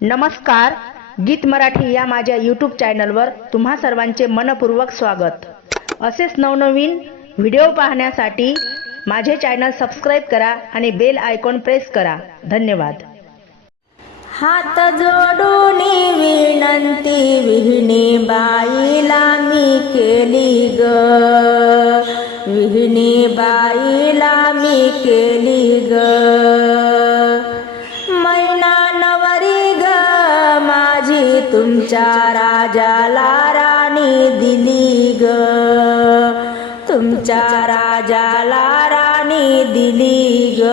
नमस्कार गीत मराठी या माझ्या यूट्यूब चॅनलवर तुम्हा सर्वांचे मनपूर्वक स्वागत. असेच नवनवीन व्हिडिओ पाहण्यासाठी माझे चॅनल सबस्क्राईब करा आणि बेल आयकॉन प्रेस करा. धन्यवाद. हात जोडून विनंती विहिणी बाईला मी केली ग. तुमच्या राजाला राणी दिली ग. तुमच्या राजाला राणी दिली ग.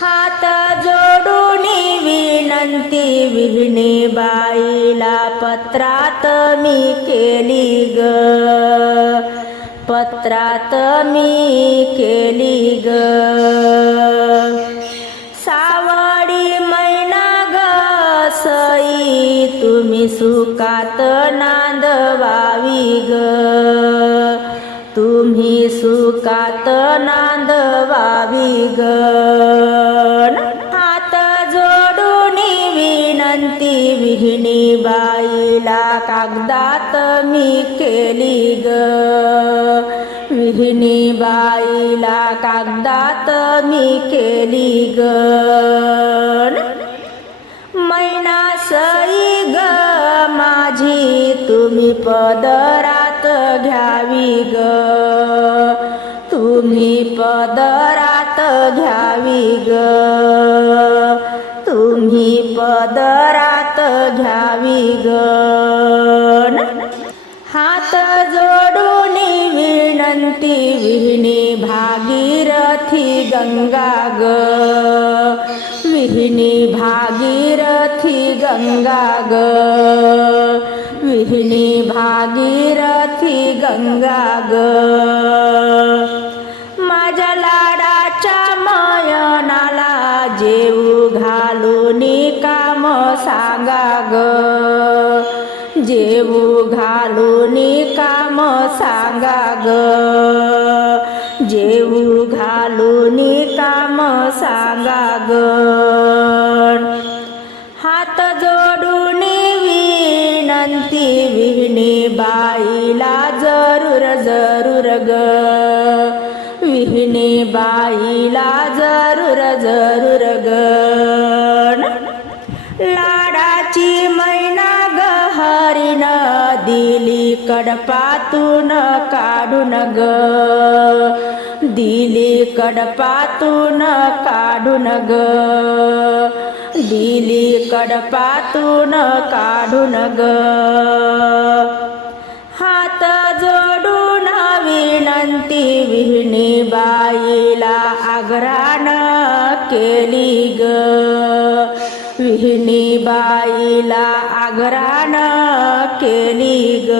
हात जोडून विनंती विहिणी बाईला पत्रात मी केली ग. पत्रात मी केली ग. तुम्ही सुखात नांदवावी ग. तुम्ही सुखात नांदवावी ग. हात जोडून विनंती विहिणी बाईला कागदात मी केली ग. विहिणी बाईला कागदात मी केली ग. तुम्ही पदरात घ्यावी ग. तुम्ही पदरात घ्यावी ग. तुम्ही पदरात घ्यावी ग. हात जोडून विनंती विहिणी भागीरथी गंगा ग. विहिणी भागीरथी गंगा ग. निघली भागीरथी गंगा ग. माझ्या लाडाच्या मयनाला जेऊ घालून काम सांगा ग. जेऊ घालून काम सांगा ग. जेऊ विहिणी बाईला जरूर जरूर गण. लाडाची मैना गहरीन दिली कडपातून काढून ग. दिली कडपातून काढून ग. दिली कडपातून काढून ग. हा विनंती विहिणी बाईला आग्रान केली ग. विहिणी बाईला आग्रान केली ग.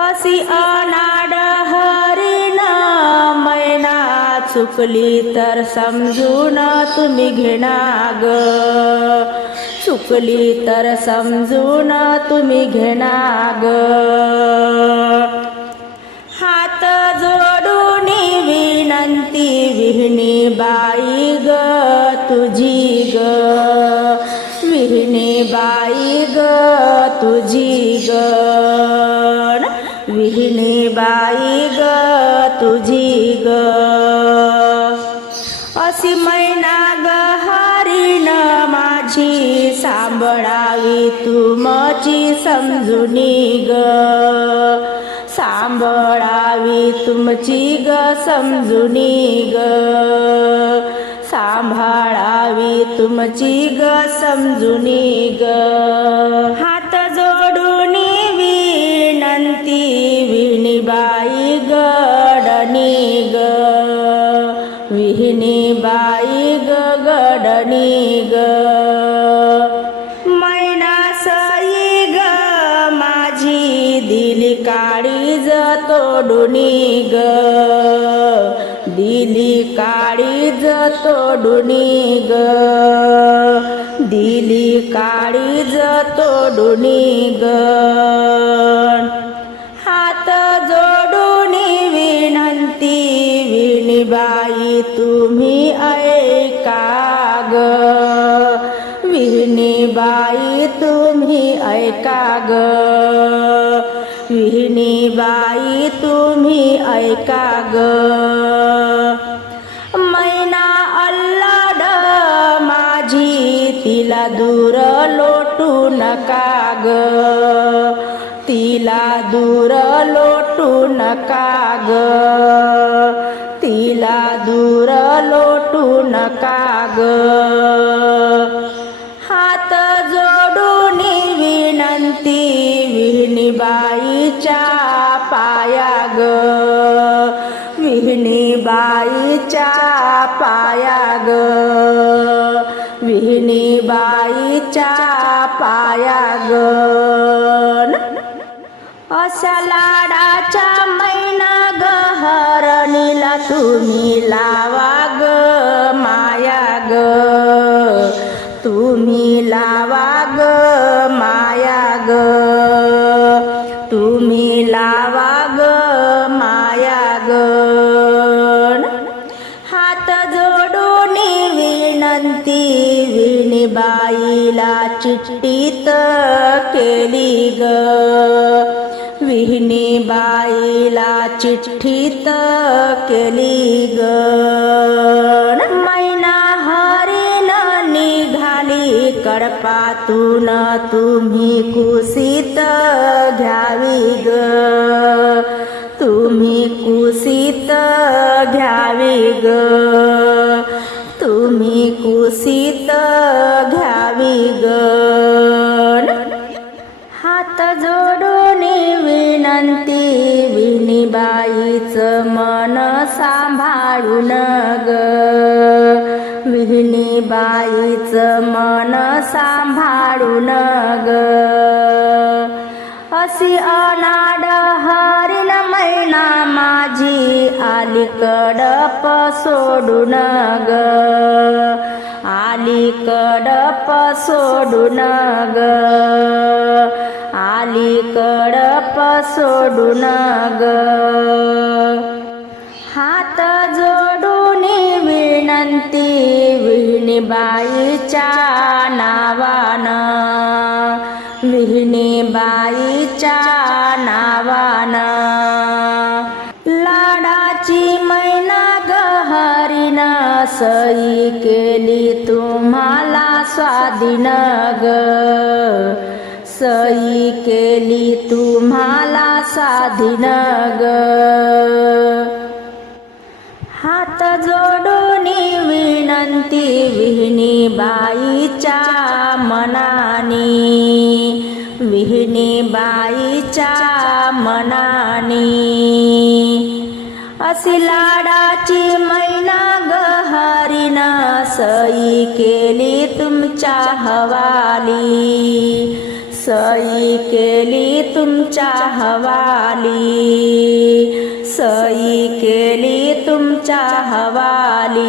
अशी अनाड हरिण मैना चुकली तर समजून तुम्ही घेणा ग. चुकली तर समजून तुम्ही घेणा ग. विनंती विहिणी बाई ग तुझी ग. विहिणी बाई ग तुझी ग विहिणी बाई ग तुझी ग. अशी मैना ग हरिण माझी सांभळावी तुमची समजुनी ग. सांभाळावी तुमची ग समजुनी ग सांभाळावी तुमची ग समजुनी ग हात जोडून विनंती विणीबाई तोडुनी ग दिली काळीज तोडुनी ग दिली काळीज तोडुनी ग हात जोडून विनंती विणबाई तुम्ही ऐका ग. बाई तुम्ही ऐका ग. बाई तुम्ही ऐका ग. मैना अल्लाड माझी तिला दूर लोटू नका ग. तिला दूर लोटू नका ग. तिला दूर लोटू नका ग. विहिणीबाईच्या पाया ग. विहिणीबाईच्या पाया ग. विहिणीबाईच्या पाया ग. असा लाडाच्या मैना गहरणीला तुम्ही लावा ग माया तुम्ही लावा ग माया ग. हात जोडून विनंती विणीबाईला चिठ्ठीत केली ग. विहिणीबाईला चिठ्ठीत केली ग. कडपातून तुम्ही कुसीत घ्यावी ग. तुम्ही कुसीत घ्यावी ग. तुम्ही कुसीत घ्यावी ग. हात जोडून विनंती विणीबाईचं मन सांभाळून ग. विहिणीबाईचं मन सांभाळून ग. अशी अनाड हरिण मैना माझी अलीकडप सोडून ग. अलीकडप सोडून ग. अलीकडप सोडून ग. विहिणीबाईच्या नावानं विहिणीबाईच्या नावानं लाडाची मैना गहरीन सई केली तुम्हाला स्वाधीन ग. सई केली तुम्हाला साधीन ग. हात जोडून ती विहिणी बाईच्या मनानी. विहिणी बाईच्या मनानी. अशी लाडाची मैना गहरीन सई केली तुमच्या हवाली. सई केली तुमच्या हवाली. सई केली तुमच्या हवाली